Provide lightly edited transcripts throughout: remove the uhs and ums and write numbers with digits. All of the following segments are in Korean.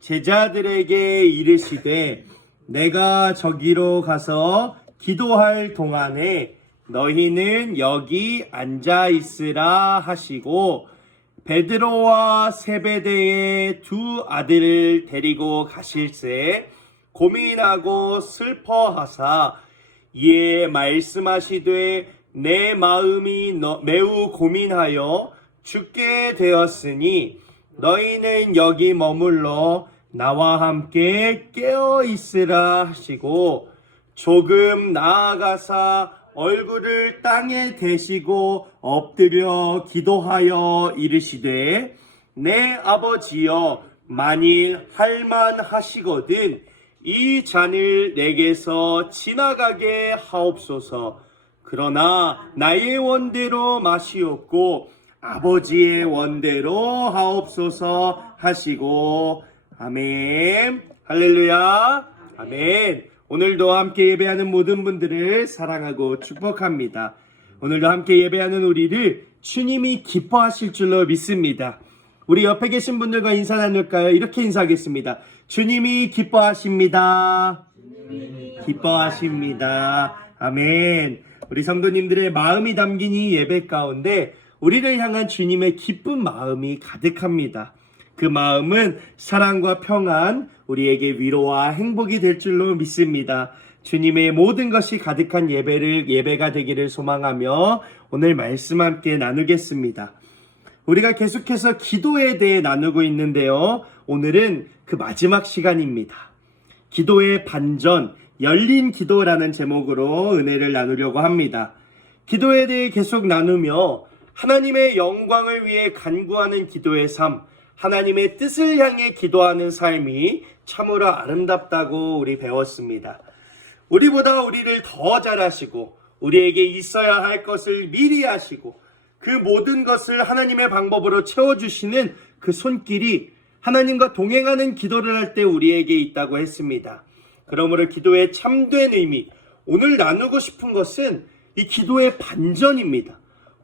제자들에게 이르시되 내가 저기로 가서 기도할 동안에 너희는 여기 앉아 있으라 하시고 베드로와 세베대의 두 아들을 데리고 가실새 고민하고 슬퍼하사 이에 말씀하시되 내 마음이 매우 고민하여 죽게 되었으니 너희는 여기 머물러 나와 함께 깨어 있으라 하시고 조금 나아가사 얼굴을 땅에 대시고 엎드려 기도하여 이르시되 내 아버지여 만일 할만하시거든 이 잔을 내게서 지나가게 하옵소서. 그러나 나의 원대로 마시옵고 아버지의 원대로 하옵소서 하시고 아멘. 할렐루야. 아멘. 오늘도 함께 예배하는 모든 분들을 사랑하고 축복합니다. 오늘도 함께 예배하는 우리를 주님이 기뻐하실 줄로 믿습니다. 우리 옆에 계신 분들과 인사 나눌까요? 이렇게 인사하겠습니다. 주님이 기뻐하십니다. 기뻐하십니다. 아멘. 우리 성도님들의 마음이 담긴 이 예배 가운데 우리를 향한 주님의 기쁜 마음이 가득합니다. 그 마음은 사랑과 평안, 우리에게 위로와 행복이 될 줄로 믿습니다. 주님의 모든 것이 가득한 예배가 되기를 소망하며 오늘 말씀 함께 나누겠습니다. 우리가 계속해서 기도에 대해 나누고 있는데요. 오늘은 그 마지막 시간입니다. 기도의 반전, 열린 기도라는 제목으로 은혜를 나누려고 합니다. 기도에 대해 계속 나누며 하나님의 영광을 위해 간구하는 기도의 삶, 하나님의 뜻을 향해 기도하는 삶이 참으로 아름답다고 우리 배웠습니다. 우리보다 우리를 더 잘하시고 우리에게 있어야 할 것을 미리 하시고 그 모든 것을 하나님의 방법으로 채워주시는 그 손길이 하나님과 동행하는 기도를 할 때 우리에게 있다고 했습니다. 그러므로 기도의 참된 의미, 오늘 나누고 싶은 것은 이 기도의 반전입니다.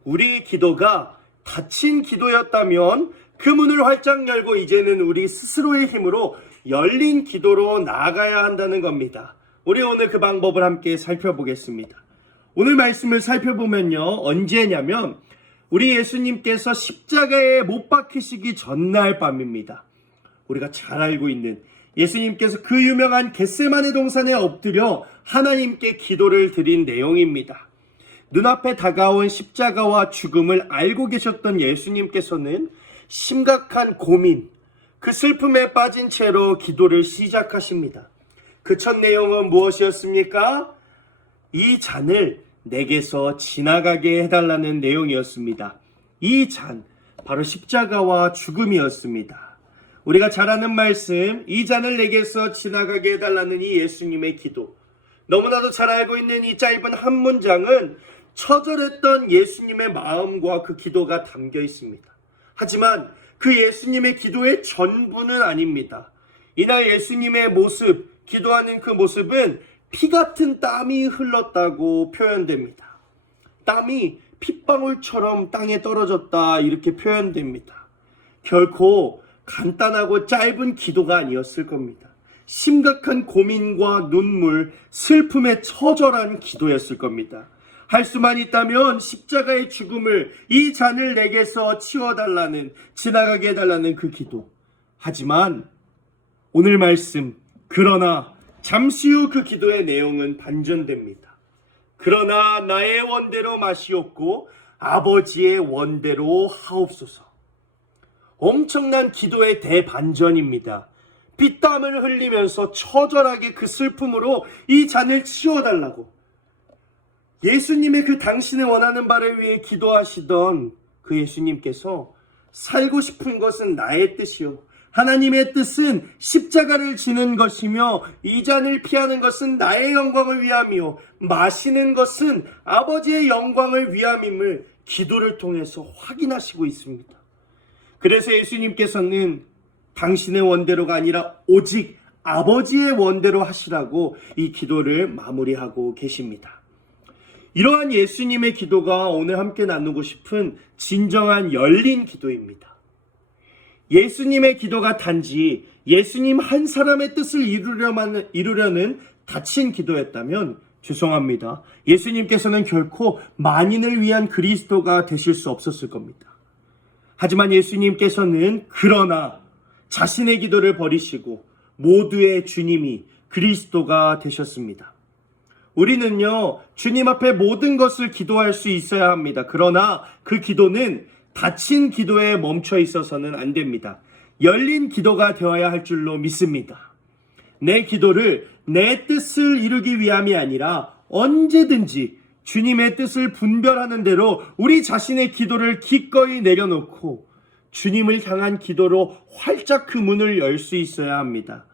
우리 기도가 닫힌 기도였다면 그 문을 활짝 열고 이제는 우리 스스로의 힘으로 열린 기도로 나아가야 한다는 겁니다. 우리 오늘 그 방법을 함께 살펴보겠습니다. 오늘 말씀을 살펴보면요. 언제냐면 우리 예수님께서 십자가에 못 박히시기 전날 밤입니다. 우리가 잘 알고 있는 예수님께서 그 유명한 겟세마네 동산에 엎드려 하나님께 기도를 드린 내용입니다. 눈앞에 다가온 십자가와 죽음을 알고 계셨던 예수님께서는 심각한 고민, 그 슬픔에 빠진 채로 기도를 시작하십니다. 그 첫 내용은 무엇이었습니까? 이 잔을 내게서 지나가게 해달라는 내용이었습니다. 이 잔, 바로 십자가와 죽음이었습니다. 우리가 잘 아는 말씀, 이 잔을 내게서 지나가게 해달라는 이 예수님의 기도. 너무나도 잘 알고 있는 이 짧은 한 문장은 처절했던 예수님의 마음과 그 기도가 담겨 있습니다. 하지만 그 예수님의 기도의 전부는 아닙니다. 이날 예수님의 모습, 기도하는 그 모습은 피 같은 땀이 흘렀다고 표현됩니다. 땀이 핏방울처럼 땅에 떨어졌다 이렇게 표현됩니다. 결코 간단하고 짧은 기도가 아니었을 겁니다. 심각한 고민과 눈물, 슬픔에 처절한 기도였을 겁니다. 할 수만 있다면 십자가의 죽음을, 이 잔을 내게서 치워달라는, 지나가게 해달라는 그 기도. 하지만 오늘 말씀, 그러나 잠시 후 그 기도의 내용은 반전됩니다. 그러나 나의 원대로 마시옵고 아버지의 원대로 하옵소서. 엄청난 기도의 대반전입니다. 피땀을 흘리면서 처절하게 그 슬픔으로 이 잔을 치워달라고, 예수님의 그 당신의 원하는 바를 위해 기도하시던 그 예수님께서 살고 싶은 것은 나의 뜻이요, 하나님의 뜻은 십자가를 지는 것이며 이 잔을 피하는 것은 나의 영광을 위함이요 마시는 것은 아버지의 영광을 위함임을 기도를 통해서 확인하시고 있습니다. 그래서 예수님께서는 당신의 원대로가 아니라 오직 아버지의 원대로 하시라고 이 기도를 마무리하고 계십니다. 이러한 예수님의 기도가 오늘 함께 나누고 싶은 진정한 열린 기도입니다. 예수님의 기도가 단지 예수님 한 사람의 뜻을 이루려는 닫힌 기도였다면 죄송합니다. 예수님께서는 결코 만인을 위한 그리스도가 되실 수 없었을 겁니다. 하지만 예수님께서는 그러나 자신의 기도를 버리시고 모두의 주님이 그리스도가 되셨습니다. 우리는요, 주님 앞에 모든 것을 기도할 수 있어야 합니다. 그러나 그 기도는 닫힌 기도에 멈춰 있어서는 안 됩니다. 열린 기도가 되어야 할 줄로 믿습니다. 내 기도를 내 뜻을 이루기 위함이 아니라 언제든지 주님의 뜻을 분별하는 대로 우리 자신의 기도를 기꺼이 내려놓고 주님을 향한 기도로 활짝 그 문을 열 수 있어야 합니다.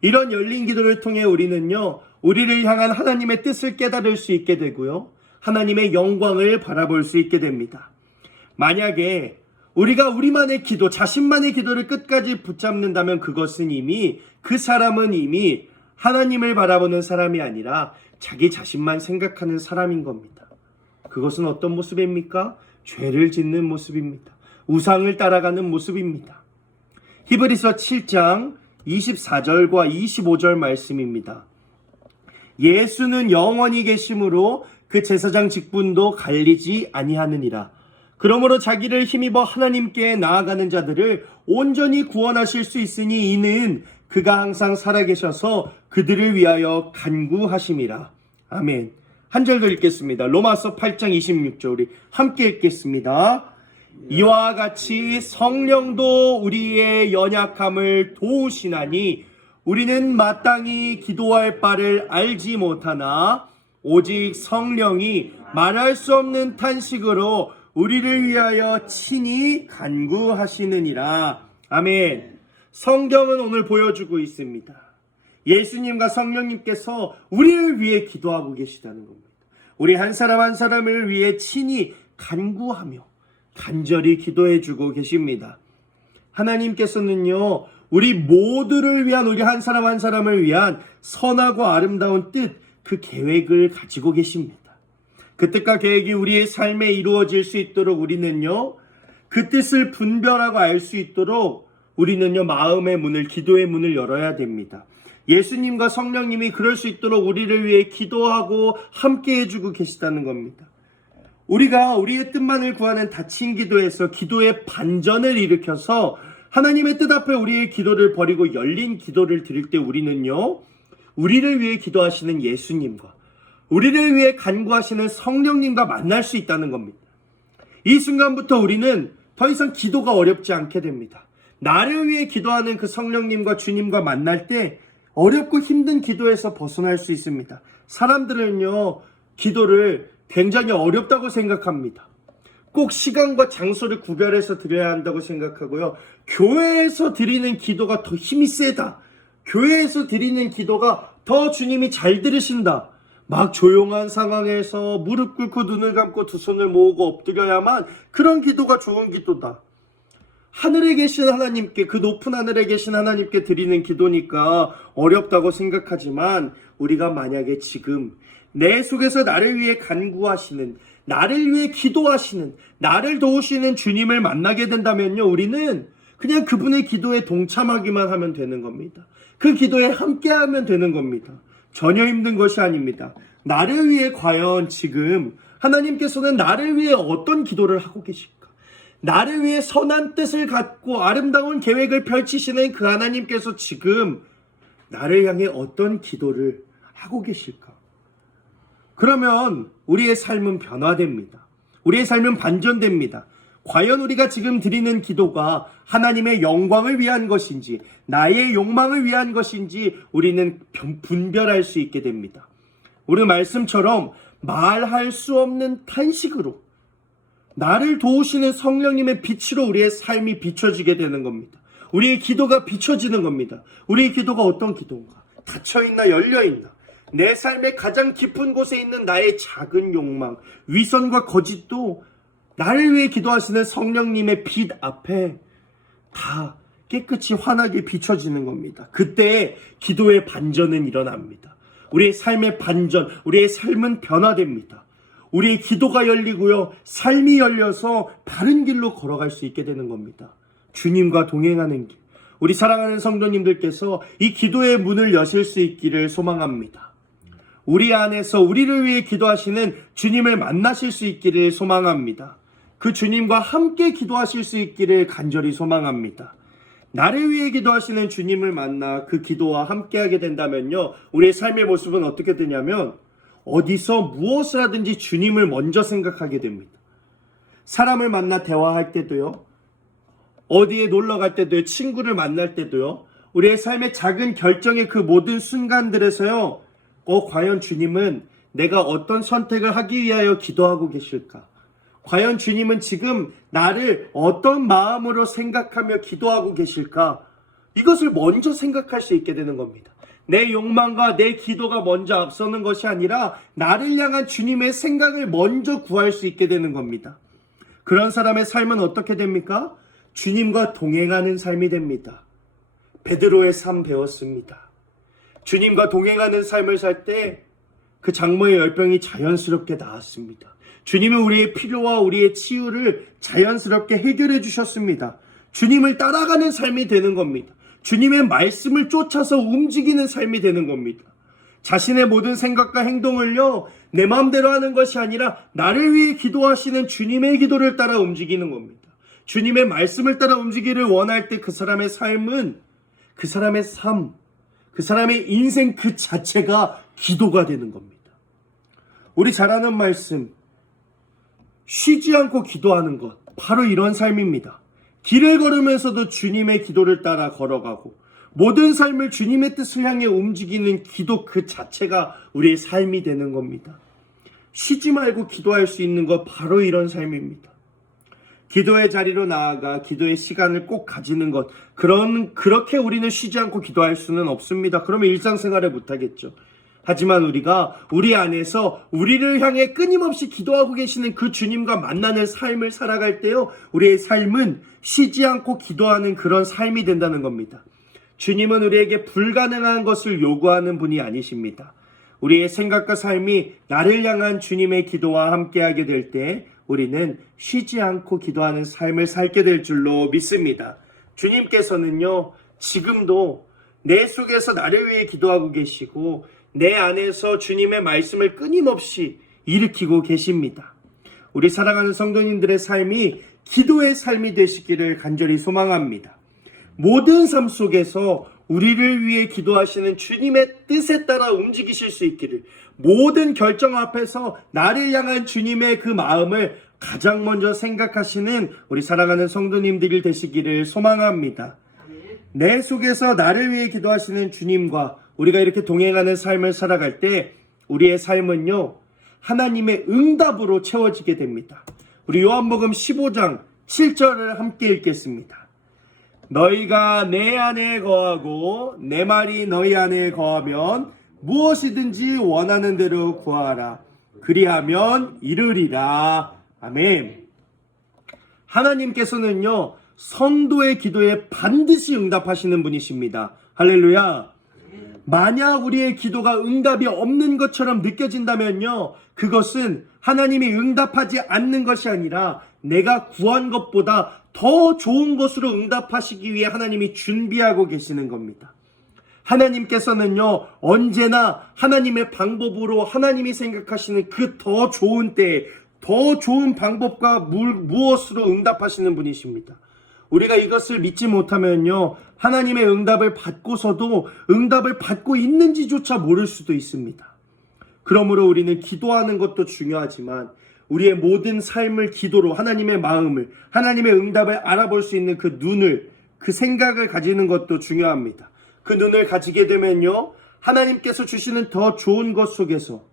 이런 열린 기도를 통해 우리는요, 우리를 향한 하나님의 뜻을 깨달을 수 있게 되고요, 하나님의 영광을 바라볼 수 있게 됩니다. 만약에 우리가 우리만의 기도, 자신만의 기도를 끝까지 붙잡는다면 그 사람은 이미 하나님을 바라보는 사람이 아니라 자기 자신만 생각하는 사람인 겁니다. 그것은 어떤 모습입니까? 죄를 짓는 모습입니다. 우상을 따라가는 모습입니다. 히브리서 7장 24절과 25절 말씀입니다. 예수는 영원히 계심으로 그 제사장 직분도 갈리지 아니하느니라. 그러므로 자기를 힘입어 하나님께 나아가는 자들을 온전히 구원하실 수 있으니 이는 그가 항상 살아계셔서 그들을 위하여 간구하심이라. 아멘. 한 절 더 읽겠습니다. 로마서 8장 26절 우리 함께 읽겠습니다. 이와 같이 성령도 우리의 연약함을 도우시나니 우리는 마땅히 기도할 바를 알지 못하나 오직 성령이 말할 수 없는 탄식으로 우리를 위하여 친히 간구하시느니라. 아멘. 성경은 오늘 보여주고 있습니다. 예수님과 성령님께서 우리를 위해 기도하고 계시다는 겁니다. 우리 한 사람 한 사람을 위해 친히 간구하며 간절히 기도해주고 계십니다. 하나님께서는요, 우리 모두를 위한, 우리 한 사람 한 사람을 위한 선하고 아름다운 뜻, 그 계획을 가지고 계십니다. 그 뜻과 계획이 우리의 삶에 이루어질 수 있도록 우리는요, 그 뜻을 분별하고 알 수 있도록 우리는요, 마음의 문을, 기도의 문을 열어야 됩니다. 예수님과 성령님이 그럴 수 있도록 우리를 위해 기도하고 함께 해주고 계시다는 겁니다. 우리가 우리의 뜻만을 구하는 닫힌 기도에서 기도의 반전을 일으켜서 하나님의 뜻 앞에 우리의 기도를 버리고 열린 기도를 드릴 때 우리는요, 우리를 위해 기도하시는 예수님과 우리를 위해 간구하시는 성령님과 만날 수 있다는 겁니다. 이 순간부터 우리는 더 이상 기도가 어렵지 않게 됩니다. 나를 위해 기도하는 그 성령님과 주님과 만날 때 어렵고 힘든 기도에서 벗어날 수 있습니다. 사람들은요, 기도를 굉장히 어렵다고 생각합니다. 꼭 시간과 장소를 구별해서 드려야 한다고 생각하고요. 교회에서 드리는 기도가 더 힘이 세다. 교회에서 드리는 기도가 더 주님이 잘 들으신다. 막 조용한 상황에서 무릎 꿇고 눈을 감고 두 손을 모으고 엎드려야만 그런 기도가 좋은 기도다. 하늘에 계신 하나님께, 그 높은 하늘에 계신 하나님께 드리는 기도니까 어렵다고 생각하지만 우리가 만약에 지금 내 속에서 나를 위해 간구하시는, 나를 위해 기도하시는, 나를 도우시는 주님을 만나게 된다면요, 우리는 그냥 그분의 기도에 동참하기만 하면 되는 겁니다. 그 기도에 함께하면 되는 겁니다. 전혀 힘든 것이 아닙니다. 나를 위해 과연 지금 하나님께서는 나를 위해 어떤 기도를 하고 계실까? 나를 위해 선한 뜻을 갖고 아름다운 계획을 펼치시는 그 하나님께서 지금 나를 향해 어떤 기도를 하고 계실까? 그러면 우리의 삶은 변화됩니다. 우리의 삶은 반전됩니다. 과연 우리가 지금 드리는 기도가 하나님의 영광을 위한 것인지 나의 욕망을 위한 것인지 우리는 분별할 수 있게 됩니다. 우리 말씀처럼 말할 수 없는 탄식으로 나를 도우시는 성령님의 빛으로 우리의 삶이 비춰지게 되는 겁니다. 우리의 기도가 비춰지는 겁니다. 우리의 기도가 어떤 기도인가? 닫혀있나 열려있나? 내 삶의 가장 깊은 곳에 있는 나의 작은 욕망, 위선과 거짓도 나를 위해 기도하시는 성령님의 빛 앞에 다 깨끗이 환하게 비춰지는 겁니다. 그때 기도의 반전은 일어납니다. 우리의 삶의 반전, 우리의 삶은 변화됩니다. 우리의 기도가 열리고요, 삶이 열려서 바른 길로 걸어갈 수 있게 되는 겁니다. 주님과 동행하는 길. 우리 사랑하는 성도님들께서 이 기도의 문을 여실 수 있기를 소망합니다. 우리 안에서 우리를 위해 기도하시는 주님을 만나실 수 있기를 소망합니다. 그 주님과 함께 기도하실 수 있기를 간절히 소망합니다. 나를 위해 기도하시는 주님을 만나 그 기도와 함께하게 된다면요, 우리의 삶의 모습은 어떻게 되냐면 어디서 무엇을 하든지 주님을 먼저 생각하게 됩니다. 사람을 만나 대화할 때도요, 어디에 놀러 갈 때도요, 친구를 만날 때도요, 우리의 삶의 작은 결정의 그 모든 순간들에서요, 과연 주님은 내가 어떤 선택을 하기 위하여 기도하고 계실까? 과연 주님은 지금 나를 어떤 마음으로 생각하며 기도하고 계실까? 이것을 먼저 생각할 수 있게 되는 겁니다. 내 욕망과 내 기도가 먼저 앞서는 것이 아니라 나를 향한 주님의 생각을 먼저 구할 수 있게 되는 겁니다. 그런 사람의 삶은 어떻게 됩니까? 주님과 동행하는 삶이 됩니다. 베드로의 삶 배웠습니다. 주님과 동행하는 삶을 살 때 그 장모의 열병이 자연스럽게 나았습니다. 주님은 우리의 필요와 우리의 치유를 자연스럽게 해결해 주셨습니다. 주님을 따라가는 삶이 되는 겁니다. 주님의 말씀을 쫓아서 움직이는 삶이 되는 겁니다. 자신의 모든 생각과 행동을요, 내 마음대로 하는 것이 아니라 나를 위해 기도하시는 주님의 기도를 따라 움직이는 겁니다. 주님의 말씀을 따라 움직이기를 원할 때 그 사람의 삶은, 그 사람의 삶, 그 사람의 인생 그 자체가 기도가 되는 겁니다. 우리 잘 아는 말씀, 쉬지 않고 기도하는 것, 바로 이런 삶입니다. 길을 걸으면서도 주님의 기도를 따라 걸어가고 모든 삶을 주님의 뜻을 향해 움직이는 기도 그 자체가 우리의 삶이 되는 겁니다. 쉬지 말고 기도할 수 있는 것, 바로 이런 삶입니다. 기도의 자리로 나아가 기도의 시간을 꼭 가지는 것, 그렇게 우리는 쉬지 않고 기도할 수는 없습니다. 그러면 일상생활을 못하겠죠. 하지만 우리가 우리 안에서 우리를 향해 끊임없이 기도하고 계시는 그 주님과 만나는 삶을 살아갈 때요, 우리의 삶은 쉬지 않고 기도하는 그런 삶이 된다는 겁니다. 주님은 우리에게 불가능한 것을 요구하는 분이 아니십니다. 우리의 생각과 삶이 나를 향한 주님의 기도와 함께하게 될 때 우리는 쉬지 않고 기도하는 삶을 살게 될 줄로 믿습니다. 주님께서는요, 지금도 내 속에서 나를 위해 기도하고 계시고 내 안에서 주님의 말씀을 끊임없이 일으키고 계십니다. 우리 사랑하는 성도님들의 삶이 기도의 삶이 되시기를 간절히 소망합니다. 모든 삶 속에서 우리를 위해 기도하시는 주님의 뜻에 따라 움직이실 수 있기를, 모든 결정 앞에서 나를 향한 주님의 그 마음을 가장 먼저 생각하시는 우리 사랑하는 성도님들이 되시기를 소망합니다. 내 속에서 나를 위해 기도하시는 주님과 우리가 이렇게 동행하는 삶을 살아갈 때 우리의 삶은요, 하나님의 응답으로 채워지게 됩니다. 우리 요한복음 15장 7절을 함께 읽겠습니다. 너희가 내 안에 거하고 내 말이 너희 안에 거하면 무엇이든지 원하는 대로 구하라. 그리하면 이르리라. 아멘. 하나님께서는요, 성도의 기도에 반드시 응답하시는 분이십니다. 할렐루야. 만약 우리의 기도가 응답이 없는 것처럼 느껴진다면요, 그것은 하나님이 응답하지 않는 것이 아니라 내가 구한 것보다 더 좋은 것으로 응답하시기 위해 하나님이 준비하고 계시는 겁니다. 하나님께서는요, 언제나 하나님의 방법으로 하나님이 생각하시는 그 더 좋은 때에 더 좋은 방법과 무엇으로 응답하시는 분이십니다. 우리가 이것을 믿지 못하면요, 하나님의 응답을 받고서도 응답을 받고 있는지조차 모를 수도 있습니다. 그러므로 우리는 기도하는 것도 중요하지만 우리의 모든 삶을 기도로 하나님의 마음을, 하나님의 응답을 알아볼 수 있는 그 눈을, 그 생각을 가지는 것도 중요합니다. 그 눈을 가지게 되면요, 하나님께서 주시는 더 좋은 것 속에서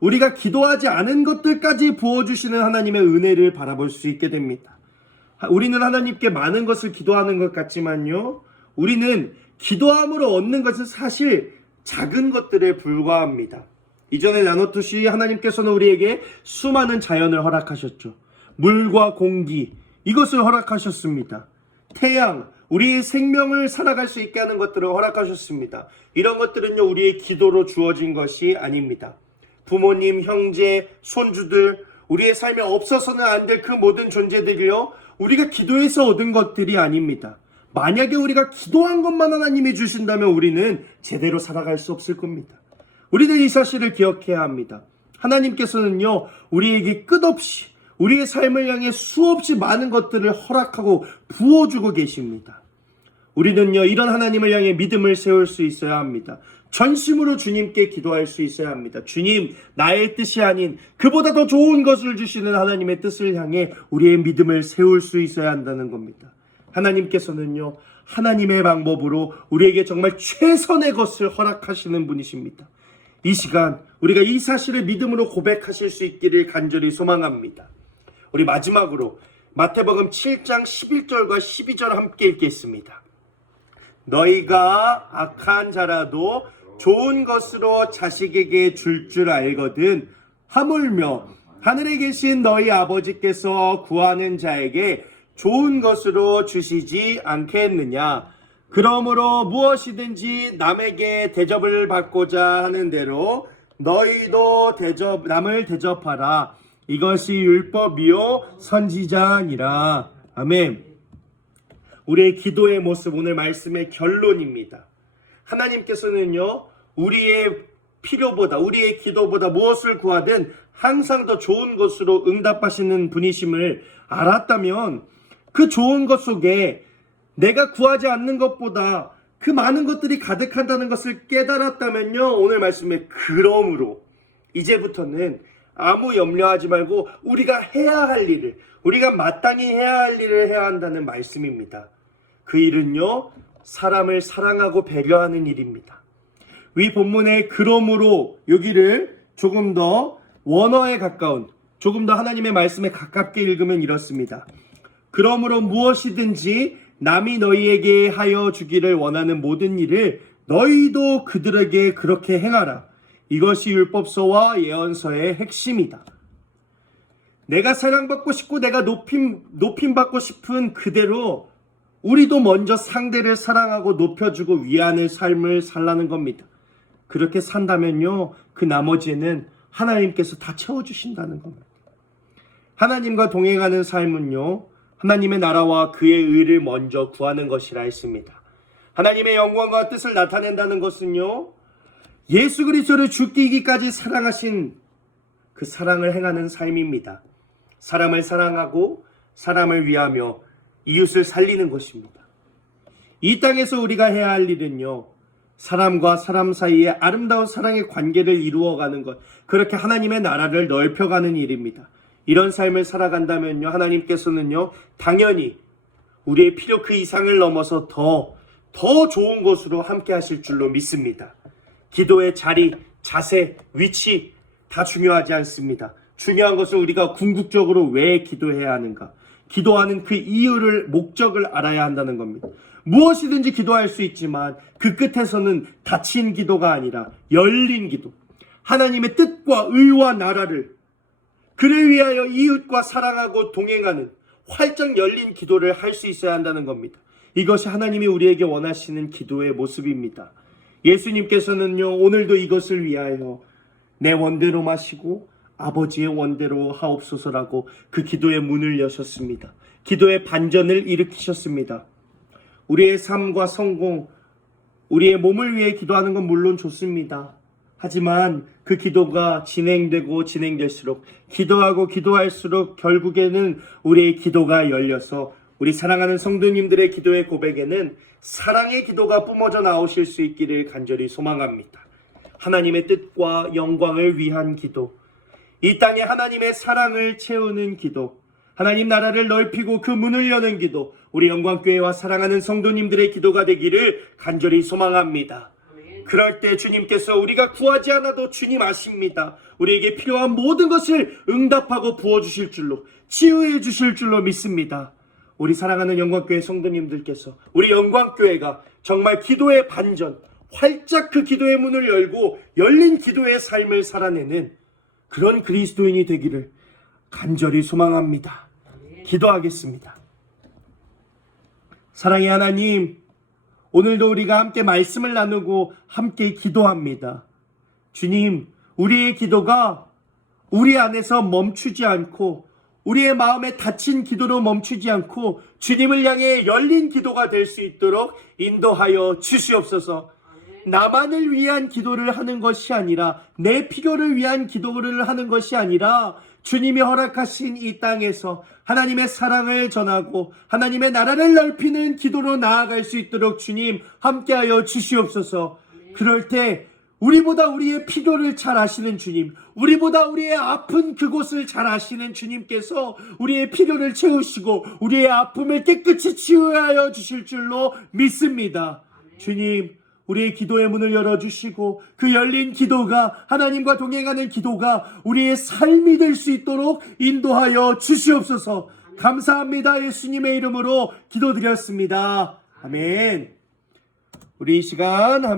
우리가 기도하지 않은 것들까지 부어주시는 하나님의 은혜를 바라볼 수 있게 됩니다. 우리는 하나님께 많은 것을 기도하는 것 같지만요, 우리는 기도함으로 얻는 것은 사실 작은 것들에 불과합니다. 이전에 나눴듯이 하나님께서는 우리에게 수많은 자연을 허락하셨죠. 물과 공기, 이것을 허락하셨습니다. 태양, 우리의 생명을 살아갈 수 있게 하는 것들을 허락하셨습니다. 이런 것들은요, 우리의 기도로 주어진 것이 아닙니다. 부모님, 형제, 손주들, 우리의 삶에 없어서는 안 될 그 모든 존재들이요, 우리가 기도해서 얻은 것들이 아닙니다. 만약에 우리가 기도한 것만 하나님이 주신다면 우리는 제대로 살아갈 수 없을 겁니다. 우리는 이 사실을 기억해야 합니다. 하나님께서는요, 우리에게 끝없이 우리의 삶을 향해 수없이 많은 것들을 허락하고 부어주고 계십니다. 우리는요, 이런 하나님을 향해 믿음을 세울 수 있어야 합니다. 전심으로 주님께 기도할 수 있어야 합니다. 주님, 나의 뜻이 아닌 그보다 더 좋은 것을 주시는 하나님의 뜻을 향해 우리의 믿음을 세울 수 있어야 한다는 겁니다. 하나님께서는요, 하나님의 방법으로 우리에게 정말 최선의 것을 허락하시는 분이십니다. 이 시간 우리가 이 사실을 믿음으로 고백하실 수 있기를 간절히 소망합니다. 우리 마지막으로 마태복음 7장 11절과 12절 함께 읽겠습니다. 너희가 악한 자라도 좋은 것으로 자식에게 줄 줄 알거든 하물며 하늘에 계신 너희 아버지께서 구하는 자에게 좋은 것으로 주시지 않겠느냐. 그러므로 무엇이든지 남에게 대접을 받고자 하는 대로 너희도 남을 대접하라. 이것이 율법이요 선지자니라. 아멘. 우리의 기도의 모습, 오늘 말씀의 결론입니다. 하나님께서는요, 우리의 필요보다, 우리의 기도보다 무엇을 구하든 항상 더 좋은 것으로 응답하시는 분이심을 알았다면 그 좋은 것 속에 내가 구하지 않는 것보다 그 많은 것들이 가득한다는 것을 깨달았다면요, 오늘 말씀에 그러므로 이제부터는 아무 염려하지 말고 우리가 해야 할 일을, 우리가 마땅히 해야 할 일을 해야 한다는 말씀입니다. 그 일은요, 사람을 사랑하고 배려하는 일입니다. 위 본문의 그러므로 여기를 조금 더 원어에 가까운, 조금 더 하나님의 말씀에 가깝게 읽으면 이렇습니다. 그러므로 무엇이든지 남이 너희에게 하여 주기를 원하는 모든 일을 너희도 그들에게 그렇게 행하라. 이것이 율법서와 예언서의 핵심이다. 내가 사랑받고 싶고 내가 높임받고 싶은 그대로 우리도 먼저 상대를 사랑하고 높여주고 위하는 삶을 살라는 겁니다. 그렇게 산다면요, 그 나머지는 하나님께서 다 채워주신다는 겁니다. 하나님과 동행하는 삶은요, 하나님의 나라와 그의 의를 먼저 구하는 것이라 했습니다. 하나님의 영광과 뜻을 나타낸다는 것은요, 예수 그리스도를 죽기까지 사랑하신 그 사랑을 행하는 삶입니다. 사람을 사랑하고 사람을 위하며 이웃을 살리는 것입니다. 이 땅에서 우리가 해야 할 일은요, 사람과 사람 사이에 아름다운 사랑의 관계를 이루어가는 것, 그렇게 하나님의 나라를 넓혀가는 일입니다. 이런 삶을 살아간다면요, 하나님께서는요, 당연히 우리의 필요 그 이상을 넘어서 더 좋은 것으로 함께 하실 줄로 믿습니다. 기도의 자리, 자세, 위치 다 중요하지 않습니다. 중요한 것은 우리가 궁극적으로 왜 기도해야 하는가, 기도하는 그 이유를, 목적을 알아야 한다는 겁니다. 무엇이든지 기도할 수 있지만 그 끝에서는 닫힌 기도가 아니라 열린 기도, 하나님의 뜻과 의와 나라를, 그를 위하여 이웃과 사랑하고 동행하는 활짝 열린 기도를 할 수 있어야 한다는 겁니다. 이것이 하나님이 우리에게 원하시는 기도의 모습입니다. 예수님께서는요, 오늘도 이것을 위하여 내 원대로 마시고 아버지의 원대로 하옵소서라고 그 기도의 문을 여셨습니다. 기도의 반전을 일으키셨습니다. 우리의 삶과 성공, 우리의 몸을 위해 기도하는 건 물론 좋습니다. 하지만 그 기도가 진행되고 진행될수록, 기도하고 기도할수록 결국에는 우리의 기도가 열려서 우리 사랑하는 성도님들의 기도의 고백에는 사랑의 기도가 뿜어져 나오실 수 있기를 간절히 소망합니다. 하나님의 뜻과 영광을 위한 기도, 이 땅에 하나님의 사랑을 채우는 기도, 하나님 나라를 넓히고 그 문을 여는 기도, 우리 영광교회와 사랑하는 성도님들의 기도가 되기를 간절히 소망합니다. 그럴 때 주님께서 우리가 구하지 않아도 주님 아십니다. 우리에게 필요한 모든 것을 응답하고 부어주실 줄로, 치유해 주실 줄로 믿습니다. 우리 사랑하는 영광교회 성도님들께서, 우리 영광교회가 정말 기도의 반전, 활짝 그 기도의 문을 열고 열린 기도의 삶을 살아내는 그런 그리스도인이 되기를 간절히 소망합니다. 기도하겠습니다. 사랑의 하나님, 오늘도 우리가 함께 말씀을 나누고 함께 기도합니다. 주님, 우리의 기도가 우리 안에서 멈추지 않고 우리의 마음에 닫힌 기도로 멈추지 않고 주님을 향해 열린 기도가 될 수 있도록 인도하여 주시옵소서. 나만을 위한 기도를 하는 것이 아니라 내 필요를 위한 기도를 하는 것이 아니라 주님이 허락하신 이 땅에서 하나님의 사랑을 전하고 하나님의 나라를 넓히는 기도로 나아갈 수 있도록 주님 함께하여 주시옵소서. 그럴 때 우리보다 우리의 필요를 잘 아시는 주님, 우리보다 우리의 아픈 그곳을 잘 아시는 주님께서 우리의 필요를 채우시고 우리의 아픔을 깨끗이 치유하여 주실 줄로 믿습니다. 주님, 우리의 기도의 문을 열어주시고 그 열린 기도가 하나님과 동행하는 기도가 우리의 삶이 될 수 있도록 인도하여 주시옵소서. 감사합니다. 예수님의 이름으로 기도드렸습니다. 아멘. 우리 이 시간 함께